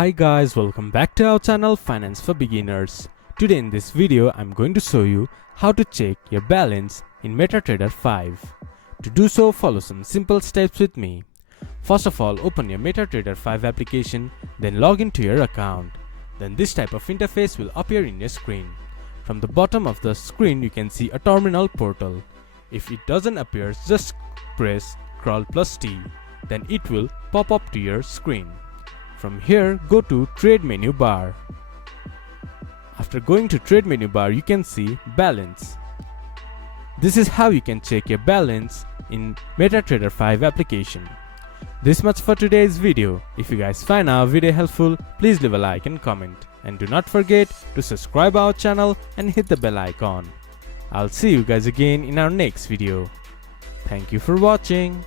Hi guys, welcome back to our channel Finance for Beginners. Today in this video I'm going to show you how to check your balance in MetaTrader 5. To do so, follow some simple steps with me. First of all, open your MetaTrader 5 application, then log into your account. Then this type of interface will appear in your screen. From the bottom of the screen you can see a terminal portal. If it doesn't appear, just press Ctrl+T, then it will pop up to your screen. From here, go to Trade menu bar. After going to Trade menu bar, you can see Balance. This is how you can check your balance in MetaTrader 5 application. This much for today's video. If you guys find our video helpful, please leave a like and comment. And do not forget to subscribe our channel and hit the bell icon. I'll see you guys again in our next video. Thank you for watching.